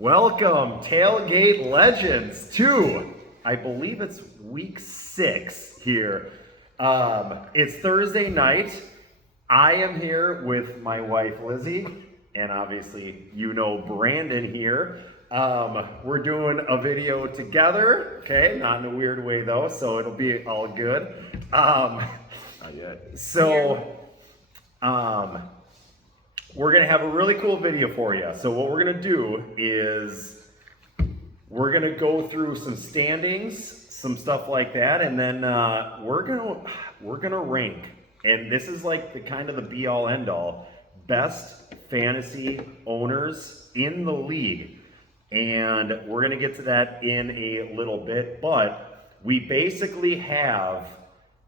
Welcome, Tailgate Legends, to, I believe it's week 6 here. It's Thursday night. I am here with my wife, Lizzie, and obviously, you know Brandon here. We're doing a video together, okay? Not in a weird way, though, so it'll be all good. Not yet. So, we're going to have a really cool video for you. So what we're going to do is we're going to go through some standings, some stuff like that, and then we're going to rank. And this is like the kind of the be all end all best fantasy owners in the league. And we're going to get to that in a little bit, but we basically have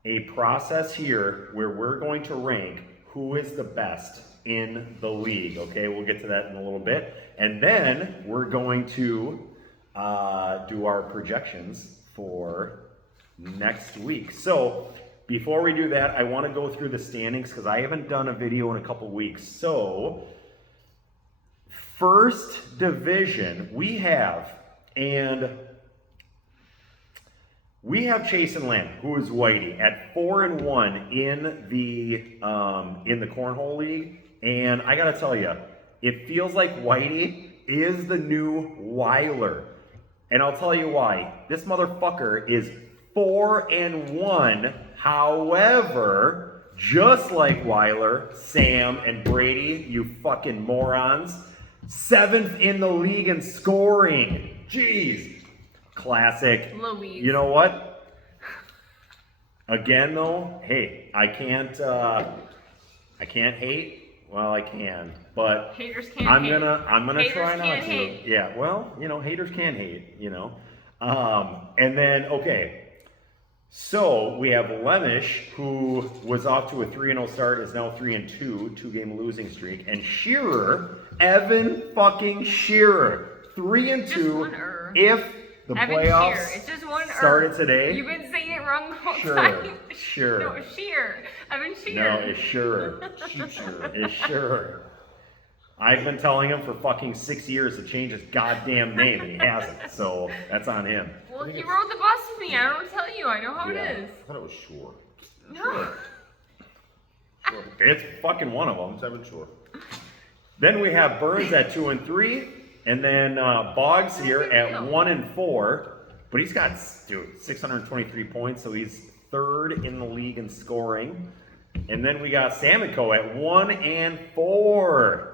a process here where we're going to rank who is the best in the league. Okay, we'll get to that in a little bit. And then we're going to do our projections for next week. So before we do that, I want to go through the standings because I haven't done a video in a couple weeks. So first division we have Chase and Lamb, who is Whitey, at 4-1 in the Cornhole League. And I gotta tell you, it feels like Whitey is the new Weiler. And I'll tell you why. This motherfucker is 4-1. However, just like Weiler, Sam, and Brady, you fucking morons, 7th in the league in scoring. Jeez. Classic. Louise. You know what? Again, though, hey, I can't hate. Well, I can, but haters can't I'm hate. gonna Haters try not can't to. hate. Yeah, well, haters can hate, And then, okay, so we have Lemish, who was off to a 3-0 start, is now 3-2, 2-game losing streak, and Shearer, Evan fucking Shearer, 3-2. If the Evan playoffs Shearer. It's just one started today. You've been saying it wrong the whole Sure, time. sure. No, it's Shearer. Evan Shearer. No, it's Shearer. It's Shearer. I've been telling him for fucking 6 years to change his goddamn name, and he hasn't. So that's on him. Well, he rode the bus with me. I don't tell you. I know how it is. I thought it was Shore. No. It's fucking one of them. 7 Shore. Then we have Burns at 2-3, and then Boggs here at 1-4. But he's got 623 points, so he's 3rd in the league in scoring. And then we got Samico at 1-4.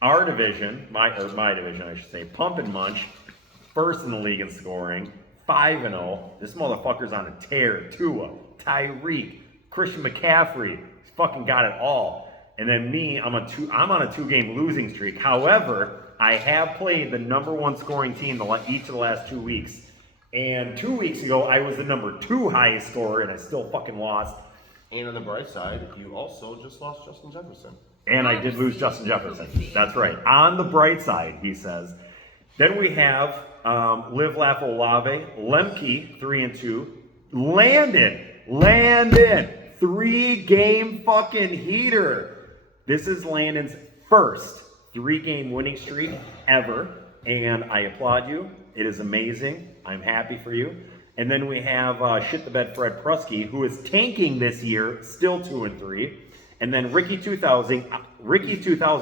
Our division, my division, I should say, Pump and Munch, 1st in the league in scoring, 5-0. This motherfucker's on a tear. Tua, Tyreek, Christian McCaffrey, he's fucking got it all. And then me, I'm on a 2-game losing streak. However, I have played the #1 scoring team each of the last 2 weeks. And 2 weeks ago, I was the #2 highest scorer, and I still fucking lost. And on the bright side, you also just lost Justin Jefferson. And I did lose Justin Jefferson. That's right. On the bright side, he says. Then we have Live Laugh Olave, Lemke, 3-2. Landon, 3-game fucking heater. This is Landon's first 3-game winning streak ever, and I applaud you. It is amazing. I'm happy for you. And then we have Shit the Bed Fred Prusky, who is tanking this year, still 2-3. And then Ricky 2000,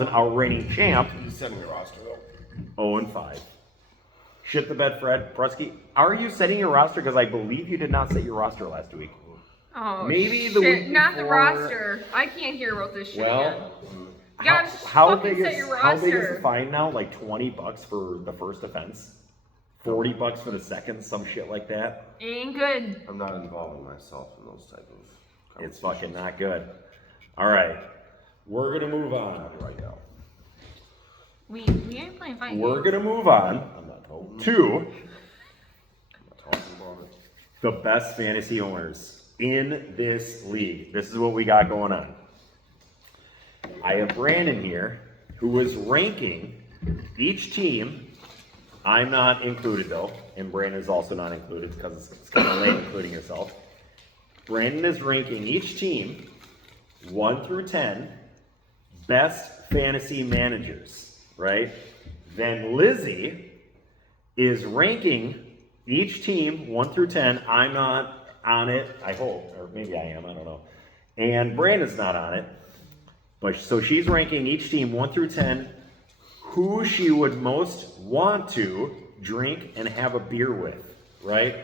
our reigning champ, He's setting your roster though. 0-5. Shit the Bed Fred Prusky, are you setting your roster? Because I believe you did not set your roster last week. Oh, Maybe shit. the week Not the before. roster. I can't hear about this shit again. Well, You gotta just how fucking big set is your how big is roster. the fine now? Like $20 for the first offense, $40 for the second, some shit like that. Ain't good. I'm not involving myself in those type of It's fucking not good. All right, we're gonna move on. right now. We ain't playing fighting We're games. gonna move on I'm not talking. to I'm not talking about it. the best fantasy owners in this league. This is what we got going on. I have Brandon here, who is ranking each team. I'm not included though, and Brandon is also not included because it's kind of late including yourself. Brandon is ranking each team 1 through 10 best fantasy managers. right? Then Lizzie is ranking each team 1 through 10. I'm not on it, I hope, or maybe I am, I don't know. And Brandon's not on it. But so she's ranking each team 1 through 10, who she would most want to drink and have a beer with, right?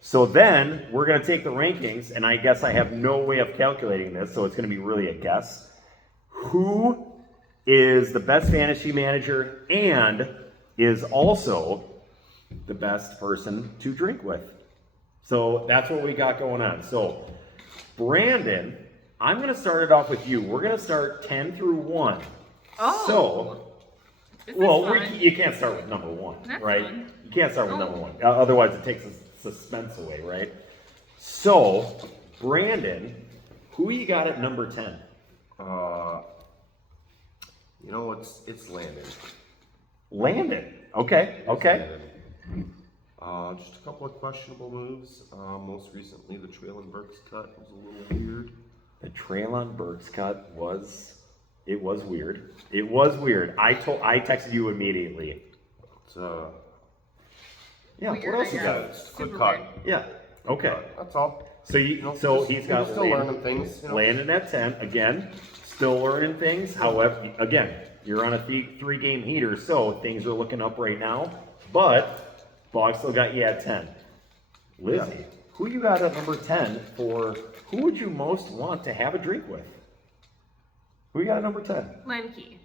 So then we're going to take the rankings, and I guess I have no way of calculating this, so it's going to be really a guess. Who is the best fantasy manager and is also the best person to drink with? So that's what we got going on. So Brandon, I'm going to start it off with you. We're going to start 10 through 1. Oh. So, This well, is fun. you can't start with number 1, That's right? fun. You can't start with Oh. number 1. Otherwise, it takes the suspense away, right? So, Brandon, who you got at number 10? You know, it's Landon. Landon. Okay, okay. Landon. Just a couple of questionable moves. Most recently, the Traylon Burks cut was a little weird. The Traylon Burks cut was weird. It was weird. I texted you immediately. It's, Yeah, Weird, what else I you guess. got? it's a quick Super cut. weird. Yeah. Okay. Cut. That's all. So Just- he's got still learning things. You know? Landon at 10 again, still learning things. However, again, you're on a three game heater, so things are looking up right now. But Bog still got you at 10. Lizzie, Yeah. who you got at number 10 for who would you most want to have a drink with? Who you got at number 10? Lemke.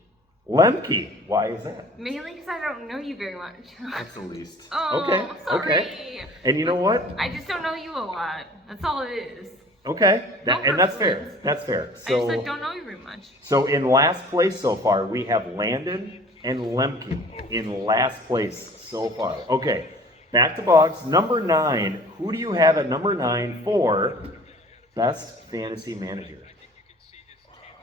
Lemke. Why is that? Mainly because I don't know you very much. That's the least. Oh, Okay, sorry. okay. And you know what? I just don't know you a lot. That's all it is. Okay, No and that's preference. fair. That's fair. I just So, don't know you very much. so in last place so far, we have Landon and Lemke in last place so far. Okay, back to Boggs. Number 9. Who do you have at number 9 for best fantasy manager?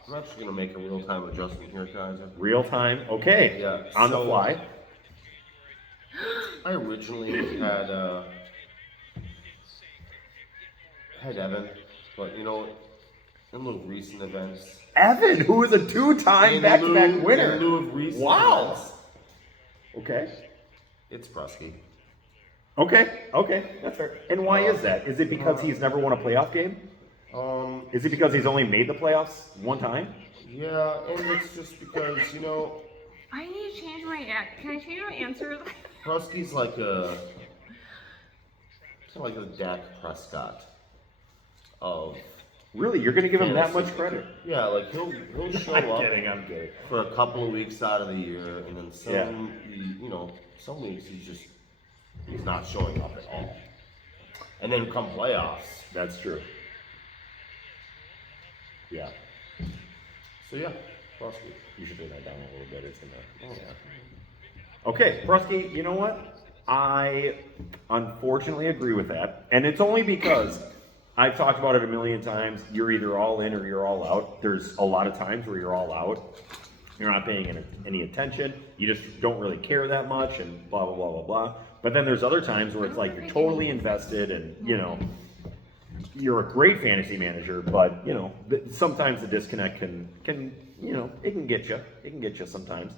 I'm actually gonna make a real-time adjustment here, guys. Real time. Okay. Yeah, On the so- fly. I originally had Evan, but you know, in lieu of recent events, Evan, who is a 2-time in back-to-back lieu- winner. In lieu of recent Wow. events, Okay. it's Prusky. Okay, that's fair. And why is that? Is it because he's never won a playoff game? Is it because he's only made the playoffs one time? Yeah, and it's just because, you know, I need to change my Can I change my answer? Prusky's like a Dak Prescott of Really, you're going to give him that fantasy. much credit? Yeah, like he'll show up I'm kidding. for a couple of weeks out of the year, and then some, Yeah. some weeks he's not showing up at all. And then come playoffs, That's true. Yeah, so yeah, Prusky. you should turn that down a little bit. It's gonna. Yeah. Okay, Brusky. You know what? I unfortunately agree with that, and it's only because I've talked about it a million times. You're either all in or you're all out. There's a lot of times where you're all out. You're not paying any attention. You just don't really care that much, and blah blah blah blah blah. But then there's other times where it's like you're totally invested, and you're a great fantasy manager, but sometimes the disconnect can it can get you. It can get you sometimes.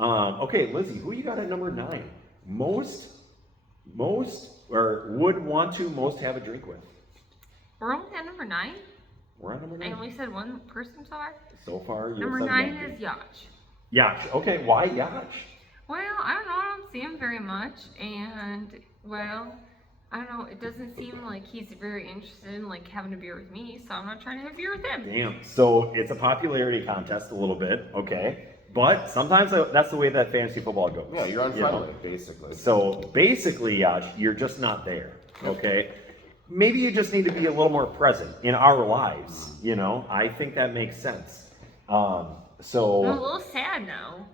Okay, Lizzie, who you got at number 9? Most or would want to most have a drink with? We're only at number 9? We're on number I 9. only said one person so far. So far, you're Number 9 is Yacht. Yacht. Okay, why Yacht? Well, I don't know. I don't see him very much. And, well, I don't know. It doesn't seem like he's very interested in, like, having a beer with me. So I'm not trying to have a beer with him. Damn. So it's a popularity contest a little bit, okay? But sometimes that's the way that fantasy football goes. Yeah, you're you know? unfriendly, basically. So basically, Yacht, you're just not there, okay? Maybe you just need to be a little more present in our lives, I think that makes sense. I'm a So, little sad now.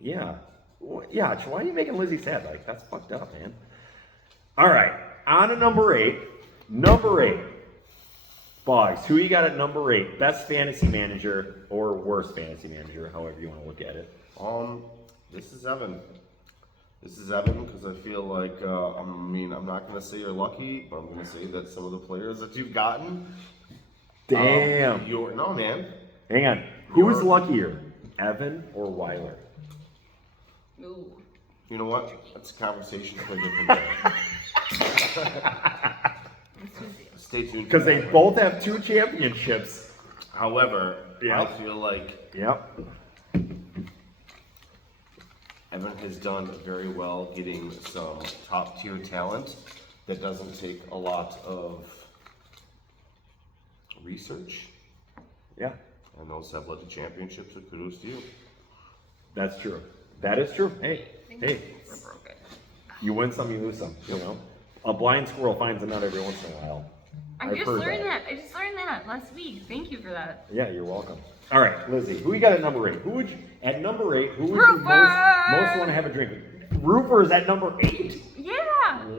yeah. Yacht, why are you making Lizzie sad? Like, that's fucked up, man. All right, on to number 8. Number 8. Boggs, who you got at number 8? Best fantasy manager or worst fantasy manager, however you want to look at it. This is Evan. This is Evan because I feel like, I'm not going to say you're lucky, but I'm going to say that some of the players that you've gotten. Damn. No, man. Hang on. Who is You're- luckier, Evan or Weiler? Ooh. You know what? That's a conversation for a different day. Stay tuned. Because they both have 2 championships. However, Yeah. I feel like Yep. Evan has done very well getting some top tier talent that doesn't take a lot of research, Yeah. and those have led to championships. So kudos to you. That's true. That is true. Hey, hey. We're broken. You win some, you lose some. You know, a blind squirrel finds a nut every once in a while. I I've just heard learned that. I just learned that last week. Thank you for that. Yeah, you're welcome. All right, Lizzie, who you got at number 8? Who would you, at number 8? Who would you Roofer! most want to have a drink with? Roofer is at number 8. Yeah.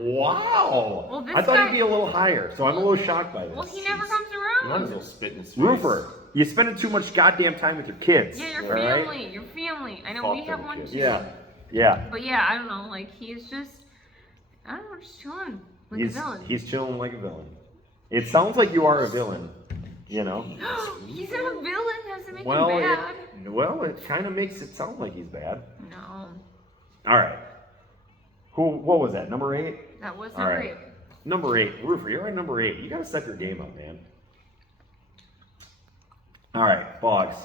Wow. Well, this I thought guy- he'd be a little higher, so I'm a little shocked by this. Well, he never comes You might as around. well spit in his face. Roofer, you spending too much goddamn time with your kids. Yeah, your all right? family. Your family. I know Fuck we have them one kids. too. Yeah, yeah. But yeah, I don't know. Like he's just, I don't know, just chilling like a villain. He's chilling like a villain. It sounds like you are a villain, you know. He's not a villain. Has to make Well, him it, bad. it kind of makes it sound like he's bad. No, All right. What was that? Number 8? that was All not right. great. Number 8, Roofer, you're at number 8. You got to step your game up, man. All right, Boggs,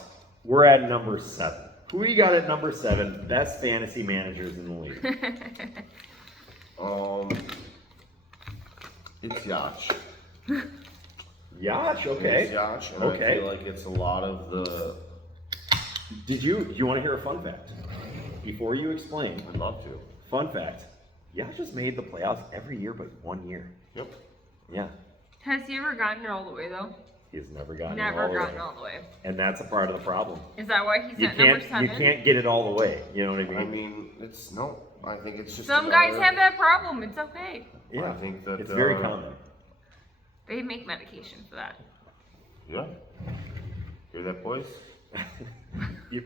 we're at number 7. Who you got at number 7? Best fantasy managers in the league. It's Yacht. Yacht, It's okay. Yacht, and Okay. I feel like it's a lot of the. Do you want to hear a fun fact? Before you explain, I'd love to. fun fact. Yacht just made the playoffs every year but 1 year. Yep. Yeah. Has he ever gotten it all the way though? He's never gotten Never it all gotten the way. all the way. And that's a part of the problem. Is that why he's You at number can't 7? you can't get it all the way. You know what I mean? I mean, it's no. I think it's just. Some guys have that problem. It's okay. Yeah. I think that It's very common. They make medication for that. Yeah. Hear that, boys?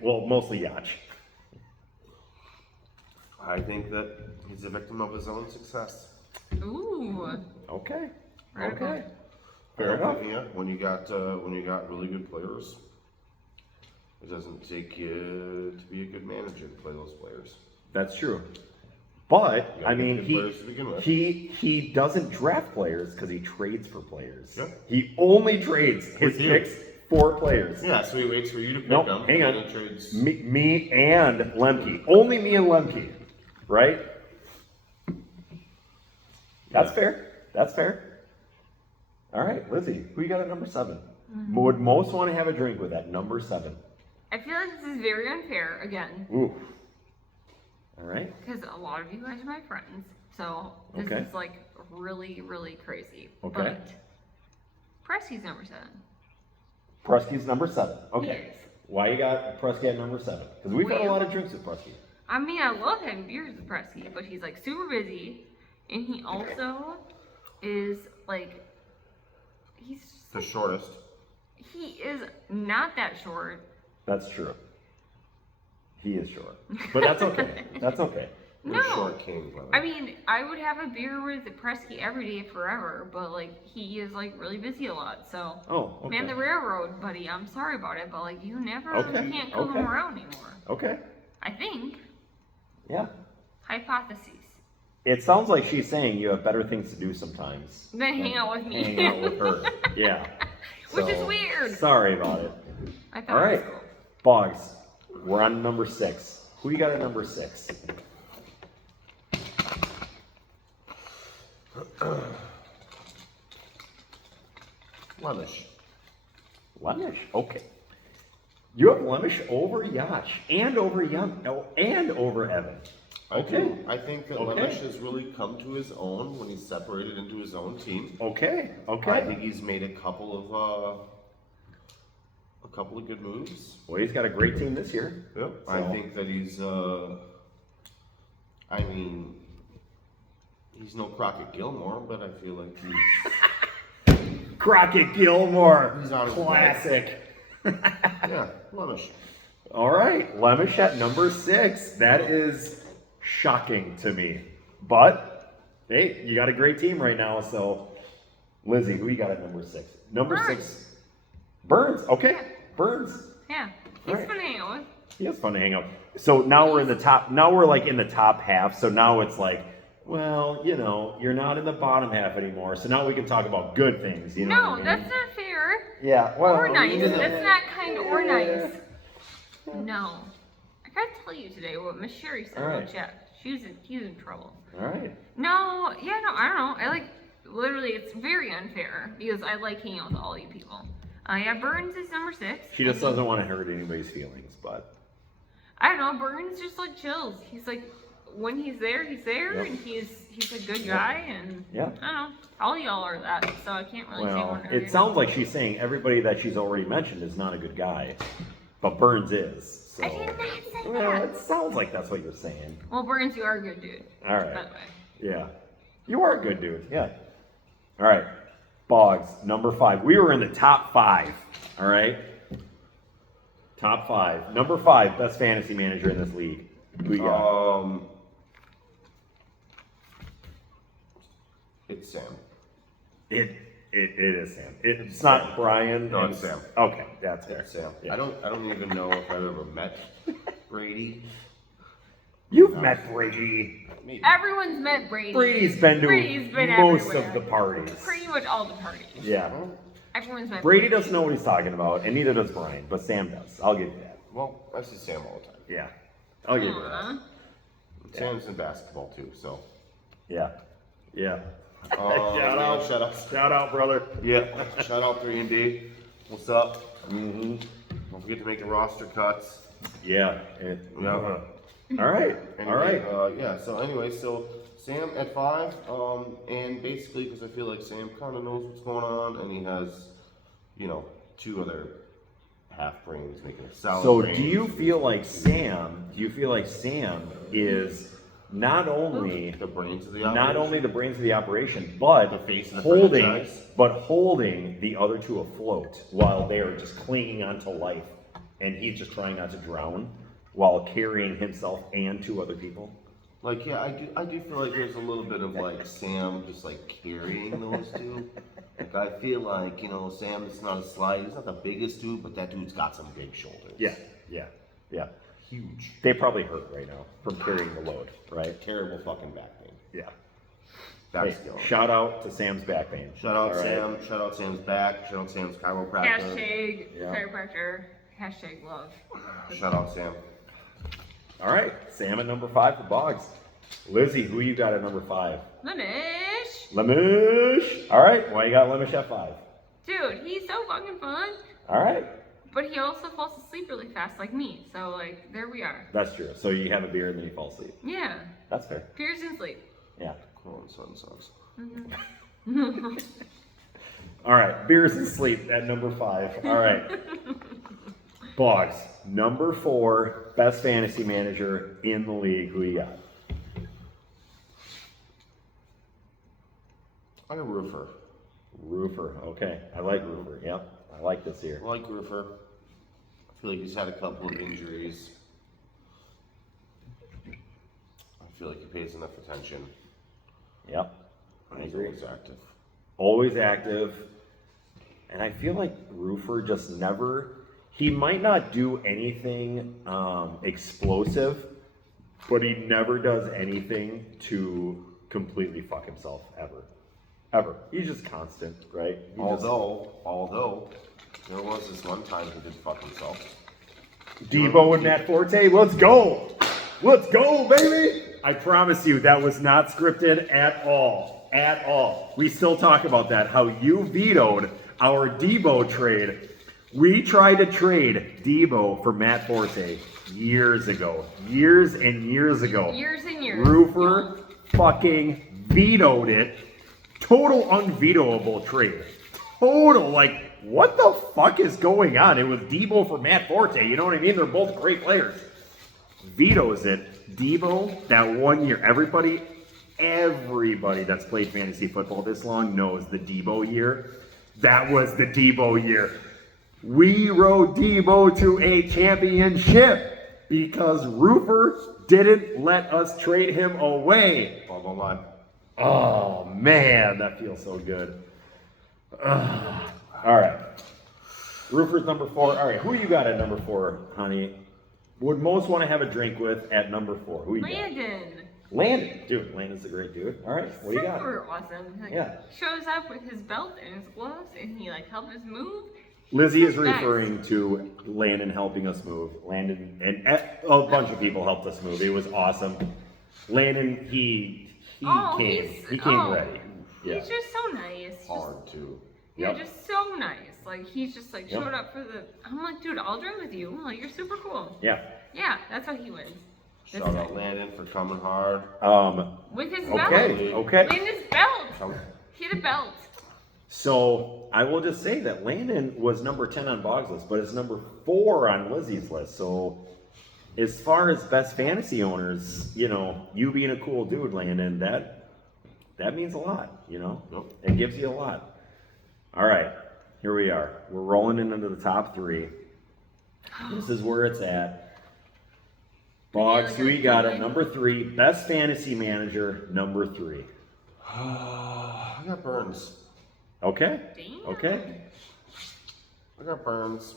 Well, mostly Yacht. I think that he's a victim of his own success. Ooh. Okay. Right Okay. on. Fair enough. Yeah, when you got really good players, it doesn't take you to be a good manager to play those players. That's true. But You gotta I get mean, good players to begin with. he doesn't draft players because he trades for players. Yeah. He only trades his With you. picks for players. Yeah, so he waits for you to pick Nope, them. hang and on. then he trades. Me and Lemke. Only me and Lemke. Right? That's fair. That's fair. All right, Lizzie, who you got at number 7? Would most want to have a drink with at number 7? I feel like this is very unfair again Ooh. All right. because a lot of you guys are my friends. So this Okay. is like really, really crazy. Okay. But Pressie's number 7. Prusky's number 7. Okay. Yes. Why you got Prusky at number 7? Because we've had a Well- lot of drinks with Prusky. I mean, I love having beers with Pressie, but he's like super busy, and he also is like, he's just, The shortest. he is not that short. That's true. He is short. But that's okay. That's okay. The No. short king, brother. I mean, I would have a beer with Presky every day forever, but like he is like really busy a lot. So, Oh, okay. man, the railroad, buddy. I'm sorry about it, but like you never Okay, can't come okay. around anymore. Okay. I think. Yeah. Hypotheses. It sounds like she's saying you have better things to do sometimes. Then hang out with me. Hang out with her. Yeah. Which is So, weird. Sorry about it. I thought All it right. was cool. Boggs, we're on number 6. Who you got at number 6? Lemish. Lemish. Okay. You have Lemish over Yacht and over and over Evan. I Okay. do. I think that Okay. Lemish has really come to his own when he's separated into his own team. Okay. Okay. I think he's made a couple of good moves. Well, he's got a great team this year. Yep. So- I think that he's I mean he's no Crockett Gilmore, but I feel like he's Crockett Gilmore. He's on his Classic. yeah, Lemish. All right. Lemish at number 6. That is shocking to me. But, hey, you got a great team right now. So, Lizzie, who you got at number 6? Number Burns. 6. Burns. Okay. Burns. Yeah, he's Right. fun to hang out with. He is fun to hang out. So now we're in the top. Now we're like in the top half. So now it's like, well, you know, you're not in the bottom half anymore. So now we can talk about good things. You know No, what I mean? that's not fair. Yeah. Well, Or nice. you know. That's not kind or nice. No. I gotta tell you today what Miss Sherry said All right. about Jack. He's in trouble. All right. No, yeah, no, I don't know. I like, literally, it's very unfair because I like hanging out with all you people. Yeah, Burns is number 6. She just doesn't want to hurt anybody's feelings, but. I don't know. Burns just like chills. He's like, when he's there, Yep. and he's a good guy, and Yeah. I don't know. All y'all are that, so I can't really say Well, one or it the sounds like she's saying everybody that she's already mentioned is not a good guy, but Burns is. So. I did not say Well, that. it sounds like that's what you're saying. Well, Burns, you are a good dude. All right. By the way. Yeah. You are a good dude. Yeah. All right. Boggs, number 5. We were in the top 5. All right. Top 5. Number 5, best fantasy manager in this league. Who you got? It's Sam. It is Sam. It's not Brian. No, it's Sam. Okay, that's fair. It's Sam. Yeah. I don't even know if I've ever met Brady. You've met Brady. Maybe. Everyone's met Brady. Brady's been to most everywhere. of the parties. Pretty much all the parties. Yeah. Everyone's met Brady doesn't know what he's talking about, and neither does Brian, but Sam does. I'll give you that. Well, I see Sam all the time. Yeah. I'll give you that. Aw. Sam's in basketball too, so. Yeah. Yeah. Shout out. Shout out. Shout out, brother. Yeah. Shout out 3&D. What's up? Mm-hmm. Don't forget to make the roster cuts. Yeah. Yeah. All right. Anyway, All right. yeah. So anyway, so Sam at 5, and basically because I feel like Sam kind of knows what's going on, and he has, you know, 2 other half brains making a salad. So brain. do you feel like Sam is not only the brains of the not only the brains of the operation, but The face of the holding franchise. holding the other 2 afloat while they are just clinging onto life, and he's just trying not to drown while carrying himself and 2 other people? Like, yeah, I do feel like there's a little bit of like Sam just like carrying those 2. Like I feel like, you know, Sam is not a slide. He's not the biggest dude, but that dude's got some big shoulders. Yeah. Huge. They probably hurt right now from carrying the load, right? Terrible fucking back pain. Yeah. Back Hey, skill. shout out to Sam's back pain. Shout out All right? Sam. Shout out Sam's back. Shout out Sam's chiropractor. Hashtag Yeah. chiropractor. Hashtag love. Shout out Sam. All right, Sam at number 5 for Boggs. Lizzie, who you got at number 5? Lemish. Lemish. All right, why you got Lemish at 5? Dude, he's so fucking fun. All right, But he also falls asleep really fast like me. So, like, there we are. that's true. So you have a beer and then you fall asleep. Yeah. That's fair. Beers and sleep. Yeah. Come on, son, sons. All right, beers and sleep at number 5. All right. Boggs, number 4, best fantasy manager in the league. Who you got? I got Roofer. Roofer. Okay, I like Roofer. Yep, I like this here. I like Roofer. I feel like he's had a couple of injuries. I feel like he pays enough attention. Yep, I And he's agree. always active. Always active. And I feel like Roofer just never, he might not do anything explosive, but he never does anything to completely fuck himself ever. Ever. He's just constant, right? He Although, there was this one time he did fuck himself. Debo and Matt Forte, let's go! Let's go, baby! I promise you, that was not scripted at all. At all. We still talk about that, how you vetoed our Debo trade. We tried to trade Debo for Matt Forte years ago. Years and years ago. Years and years. Roofer fucking vetoed it. Total unvetoable trade. Total, like, what the fuck is going on? It was Debo for Matt Forte. You know what I mean? They're both great players. Vetoes it. Debo, that 1 year, everybody that's played fantasy football this long knows the Debo year. That was the Debo year. We rode Debo to a championship because Roofer didn't let us trade him away. Blah, line. Oh, man, that feels so good. All right. Roofer's number 4. All right, who you got at number 4, honey? would most want to have a drink with at number 4? Who you got? Landon. Landon. Dude, Landon's a great dude. All right, what do you got? Super awesome. Like, Yeah. shows up with his belt and his gloves, and he like helps us move. Lizzie is Nice. referring to Landon helping us move. Landon and a bunch of people helped us move. It was awesome. Landon, he came ready. Yeah. He's just so nice. Hard too. Yeah, Yep. just so nice. Like he's just like Yep. showed up for the. I'm like, dude, I'll drink with you. I'm like, you're super cool. Yeah. Yeah, that's how he wins. This Shout time. out Landon for coming hard. With his Okay. belt. Okay. Landon's belt. Come- He had a belt. So I will just say that Landon was number 10 on Bog's list, but it's number 4 on Lizzie's list. So as far as best fantasy owners, you know, you being a cool dude, Landon, that means a lot, you know? Yep. It gives you a lot. All right, here we are. We're rolling into the top 3. This is where it's at. Boggs, who you got at number 3? Best fantasy manager, number 3. I got Burns. Okay. Damn. Okay. I got Burns.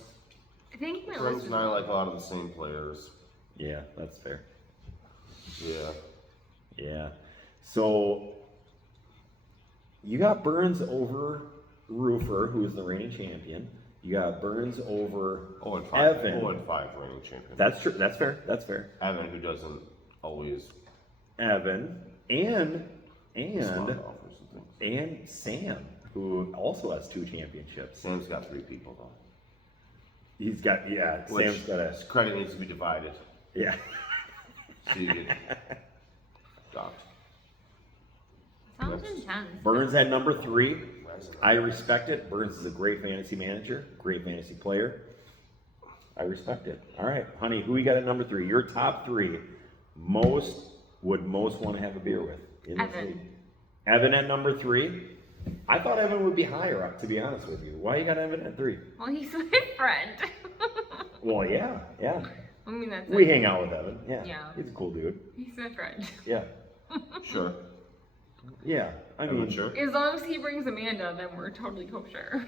I think my Burns list and I like a lot of the same players. Yeah, that's fair. Yeah. Yeah. So you got Burns over Roofer, who is the reigning champion. You got Burns over 0-5. Evan. 0-5 reigning champion. That's true. That's fair. That's fair. Evan, who doesn't always Evan and respond to offers and things. and Sam, who also has 2 championships. Sam's got 3 people though. He's got Which Sam's got a his credit needs to be divided. yeah. So you get docked. sounds intense. Burns at number 3. I respect it. Burns is a great fantasy manager, great fantasy player. I respect it. All right, honey, who you got at number 3? Your top 3 would most want to have a beer with in this Evan. league. Evan at number 3. I thought Evan would be higher up, to be honest with you. Why you got Evan at 3? Well, he's my friend. Well, yeah. I mean, that's We it. hang out with Evan. Yeah. Yeah. He's a cool dude. He's my friend. Yeah. Sure. Yeah. I Evan, mean, sure. As long as he brings Amanda, then we're totally kosher.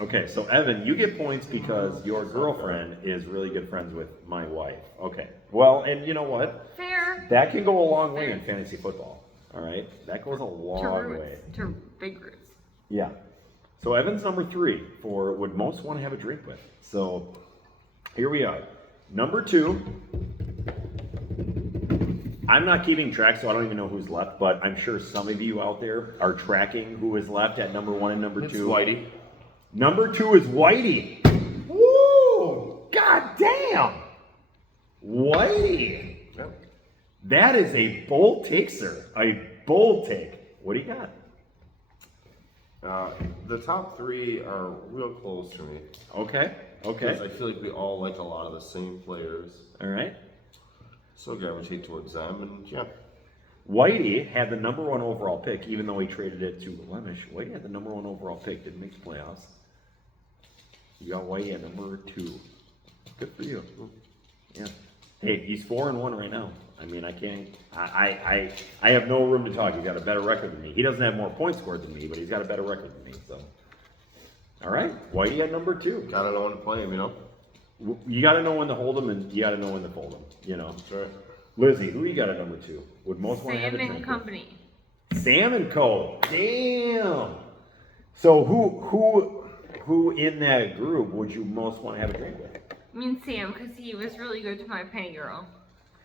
okay, so Evan, you get points because your girlfriend is really good friends with my wife. Okay. Well, and you know what? Fair. That can go a long way in fantasy football. All right? That goes a To long roots. way. To big roots. Yeah. So Evan's number 3 for would most want to have a drink with. So here we are. Number 2. I'm not keeping track, so I don't even know who's left, but I'm sure some of you out there are tracking who is left at number 1 and number 2. It's Whitey. Number 2 is Whitey. Woo! God damn! Whitey. Yep. That is a bold take, sir. A bold take. What do you got? The top 3 are real close to me. Okay. Because Okay. I feel like we all like a lot of the same players. All right. So gravitate towards them, and yeah. Whitey had the number 1 overall pick, even though he traded it to Lemish. Whitey had the number 1 overall pick, didn't make the playoffs. You got Whitey at number 2. Good for you. Yeah. Hey, he's 4-1 right now. I mean, I can't. I have no room to talk. He's got a better record than me. He doesn't have more points scored than me, but he's got a better record than me. So, all right, Whitey at number 2. Gotta know when to play him, you know? You got to know when to hold him, and you got to know when to fold him. You know. That's right. Lizzie, who you got at number 2? Would most want to have a Sam drink and with? company. Sam and Co. Damn. So who in that group would you most want to have a drink with? I mean Sam, because he was really good to my penny girl.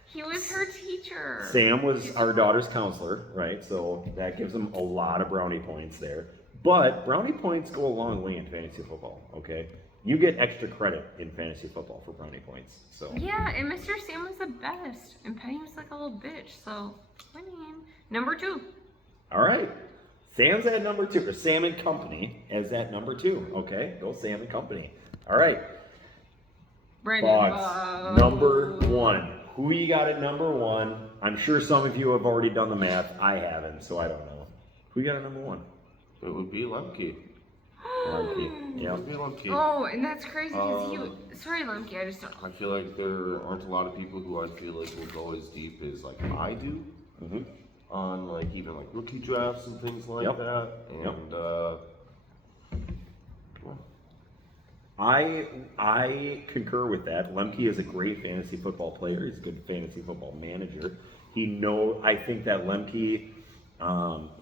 He was her teacher. Sam was our daughter's counselor, right? So that gives him a lot of brownie points there. But brownie points go a long way in fantasy football, okay? You get extra credit in fantasy football for brownie points. So Yeah, and Mr. Sam was the best. And Penny was like a little bitch, so winning. Number 2. all right. Sam's at number 2, or Sam and Company is at number 2. Okay, go Sam and Company. All right. Brandon. Boggs, number 1. Who you got at number 1? I'm sure some of you have already done the math. I haven't, so I don't know. Who you got at number 1? It would be Lemke. Marky. It Yep. would be Lemke. Oh, and that's crazy because sorry, Lemke, I just don't. I feel like there aren't a lot of people who I feel like will go as deep as like I do Mm-hmm. on like even like rookie drafts and things like Yep. that. Yep. And well, I concur with that. Lemke is a great fantasy football player. He's a good fantasy football manager. I think that Lemke,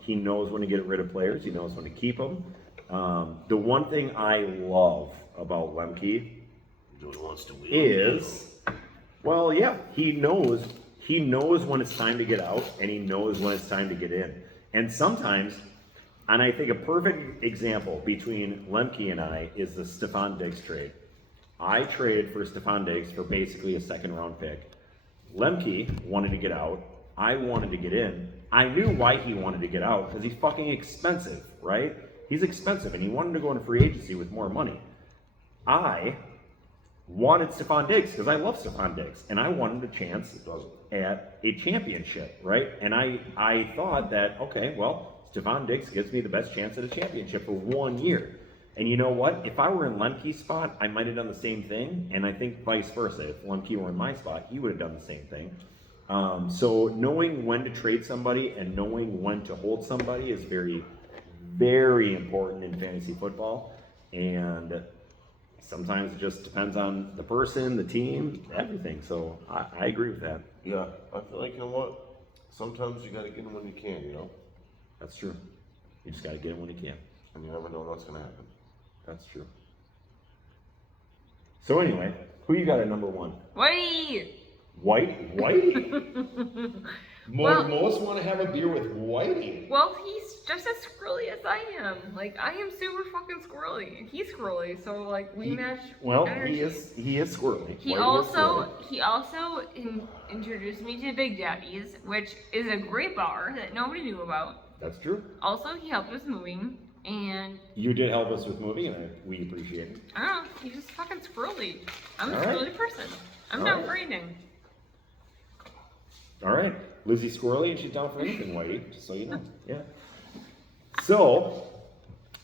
he knows when to get rid of players. He knows when to keep them. The one thing I love about Lemke wants to win. is, well, yeah, he knows when it's time to get out, and he knows when it's time to get in. And sometimes, and I think a perfect example between Lemke and I is the Stephon Diggs trade. I traded for Stephon Diggs for basically a second round pick. Lemke wanted to get out. I wanted to get in. I knew why he wanted to get out, because he's fucking expensive, right? He's expensive, and he wanted to go into free agency with more money. I wanted Stephon Diggs because I love Stephon Diggs, and I wanted a chance at a championship, right? And I thought that, okay, well, Stephon Diggs gives me the best chance at a championship for 1 year. And you know what? If I were in Lemke's spot, I might have done the same thing, and I think vice versa. If Lemke were in my spot, he would have done the same thing. So knowing when to trade somebody and knowing when to hold somebody is very, very important in fantasy football. And sometimes it just depends on the person, the team, everything. So I agree with that. Yeah, I feel like, you know what? Sometimes you gotta get them when you can, you know? That's true. You just got to get him when you can. And you never know what's gonna happen. That's true. So anyway, who you got at number one? Whitey! Whitey? Well- Most want to have a beer with Whitey. Well, he's just as squirrely as I am. Like, I am super fucking squirrely, and he's squirrely, so like we match. Well, energy. he is squirrely. He Whitey is squirrely. also introduced me to Big Daddy's, which is a great bar that nobody knew about. That's true. Also, he helped us moving, and You did help us with moving, and we appreciate it. I don't know, he's just fucking squirrely. I'm a All right. squirrely person. I'm All down right. for anything. All right, Lizzie's squirrely, and she's down for anything, Whitey. Just so you know. Yeah. So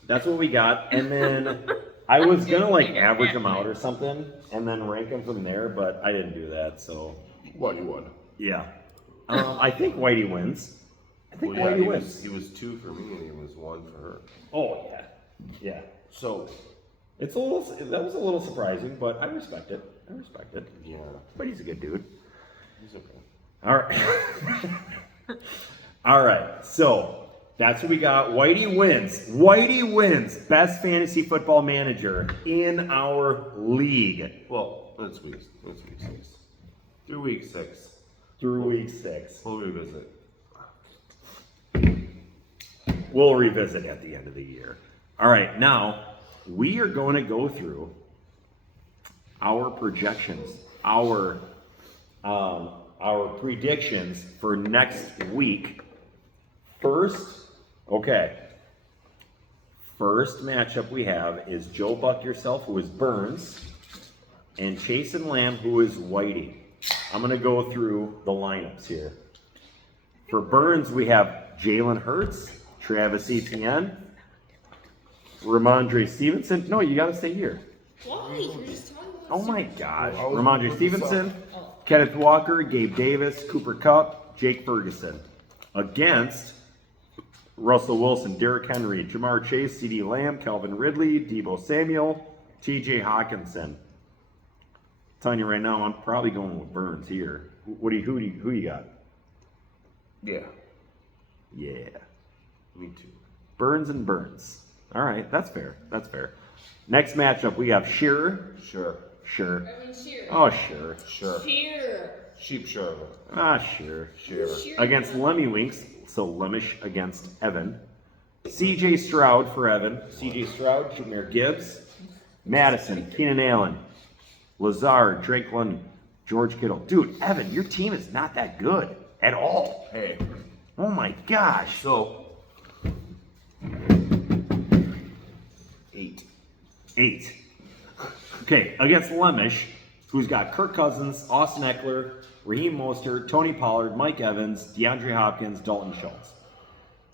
that's what we got, and then I was gonna like average them out or something, and then rank them from there, but I didn't do that. So Whitey won. yeah, I think Whitey wins. I think Whitey wins. He was 2 for me and he was 1 for her. Oh yeah, yeah. So, That was a little surprising, but I respect it. I respect it. yeah, But he's a good dude. he's okay. All right. All right. So that's what we got. Whitey wins. Whitey wins. Best fantasy football manager in our league Well, it's week 6. Through week 6. through week 6. We'll revisit. We'll revisit at the end of the year. All right. Now we are going to go through our projections, our predictions for next week. First matchup we have is Joe Buck yourself, who is Burns, and Chase and Lamb, who is Whitey. I'm going to go through the lineups here. For Burns, we have Jalen Hurts, Travis Etienne, Ramondre Stevenson. No, you got to stay here. Why? You're just talking about Oh my gosh. Ramondre Stevenson, Kenneth Walker, Gabe Davis, Cooper Kupp, Jake Ferguson. Against Russell Wilson, Derrick Henry, Jamar Chase, CeeDee Lamb, Calvin Ridley, Deebo Samuel, TJ Hawkinson. Telling you right now, I'm probably going with Burns here. Who you got? Yeah, Yeah. me too. Burns and Burns. All right, that's fair. That's fair. Next matchup, we have Shearer. Sure. Sure. I mean, cheer. Oh, sure. Sure. Cheer. Sheep sure. Sure. Sure. Against Lemmy Winks, so Lemish against Evan. CJ Stroud for Evan. CJ Stroud, Jameer Gibbs. Madison, Keenan Allen. Lazard, Drake London, George Kittle. Dude, Evan, your team is not that good at all. Hey, Oh my gosh. so 8. 8. Okay, against Lemish, who's got Kirk Cousins, Austin Eckler, Raheem Mostert, Tony Pollard, Mike Evans, DeAndre Hopkins, Dalton Schultz.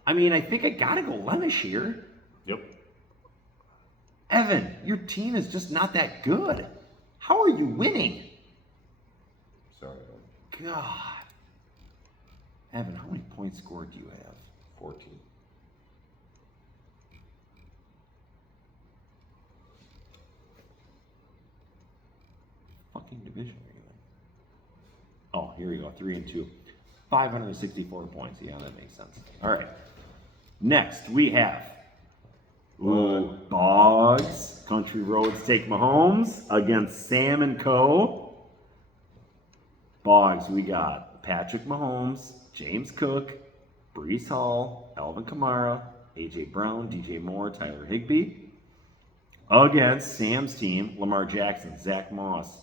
I mean, I think I gotta go Lemish here. Yep. Evan, your team is just not that good. How are you winning? Sorry, God. Evan, how many points scored do you have? 14. fucking division are you in? Oh, here we go. 3-2. 564 points. Yeah, that makes sense. All right. Next, we have Boggs. Country Roads take Mahomes against Sam and Co. Boggs, we got Patrick Mahomes, James Cook, Brees Hall, Alvin Kamara, A.J. Brown, DJ Moore, Tyler Higbee. Against Sam's team, Lamar Jackson, Zach Moss,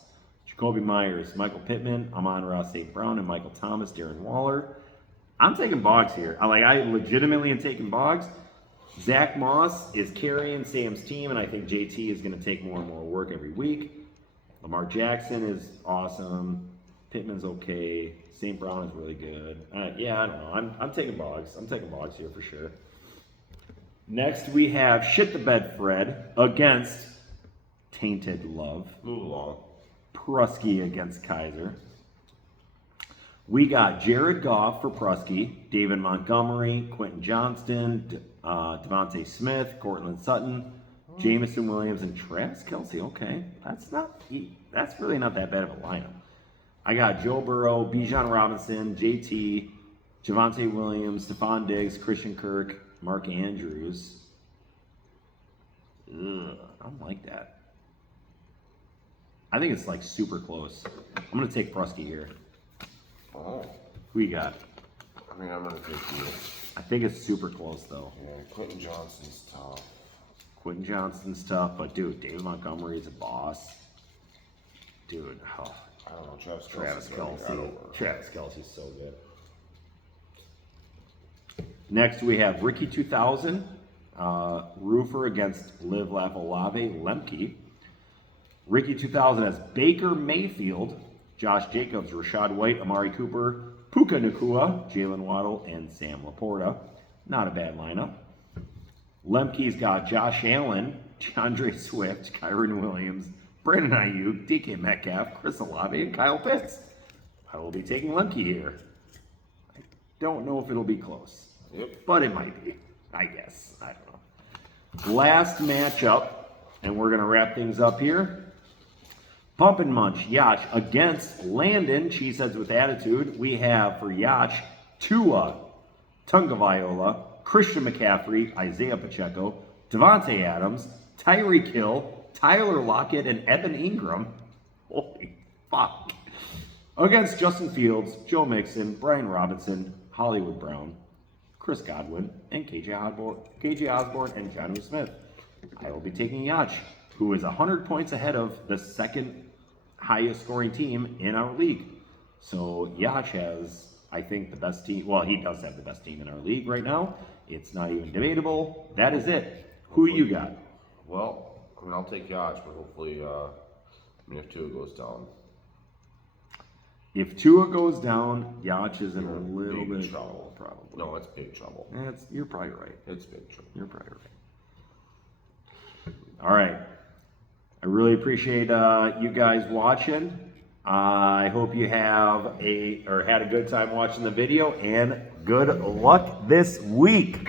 Jacoby Myers, Michael Pittman, Amon-Ra St. Brown, and Michael Thomas, Darren Waller. I'm taking Boggs here. I legitimately am taking Boggs. Zach Moss is carrying Sam's team, and I think JT is going to take more and more work every week. Lamar Jackson is awesome. Pittman's okay. St. Brown is really good. Yeah, I don't know. I'm taking Boggs. I'm taking Boggs here for sure. Next, we have Shit the Bed Fred against Tainted Love. Move along. Prusky against Kaiser. We got Jared Goff for Prusky, David Montgomery, Quentin Johnston, Devontae Smith, Cortland Sutton, Jamison Williams, and Travis Kelce. Okay, that's really not that bad of a lineup. I got Joe Burrow, Bijan Robinson, JT, Javonte Williams, Stephon Diggs, Christian Kirk, Mark Andrews. Ugh, I don't like that. I think it's like super close. I'm going to take Prusky here. Oh. Who you got? I mean, I'm going to take you. I think it's super close though. Yeah, Quentin Johnston's tough. Quentin Johnston's tough, but dude, David Montgomery is a boss. Dude, I don't know, Travis Kelce. Travis Kelce's so good. Next, we have Ricky 2000, Roofer against Live Laugh Olave Lemke. Ricky 2000 has Baker Mayfield, Josh Jacobs, Rashad White, Amari Cooper, Puka Nacua, Jalen Waddle, and Sam Laporta. Not a bad lineup. Lemke's got Josh Allen, DeAndre Swift, Kyron Williams, Brandon Ayuk, DK Metcalf, Chris Olave, and Kyle Pitts. I will be taking Lemke here. I don't know if it'll be close. Yep. But it might be, I guess. I don't know. Last matchup, and we're going to wrap things up here. Pump and Munch, Yacht against Landon, Cheeseheads with Attitude. We have for Yacht, Tua, Tungaviola, Christian McCaffrey, Isaiah Pacheco, Devontae Adams, Tyreek Hill, Tyler Lockett, and Evan Ingram. Holy fuck. Against Justin Fields, Joe Mixon, Brian Robinson, Hollywood Brown, Chris Godwin, and KJ Osborne, and Jonnu Smith. I will be taking Yacht, who is 100 points ahead of the second highest scoring team in our league. So Yacht has, I think, the best team. Well, he does have the best team in our league right now. It's not even debatable. That is it. Who you got? Well, I mean, I'll take Yacht, but hopefully, if Tua goes down. If Tua goes down, Yacht is in a little bit of trouble. Probably. No, it's big trouble. You're probably right. It's big trouble. You're probably right. All right. I really appreciate you guys watching. I hope you had a good time watching the video, and good luck this week.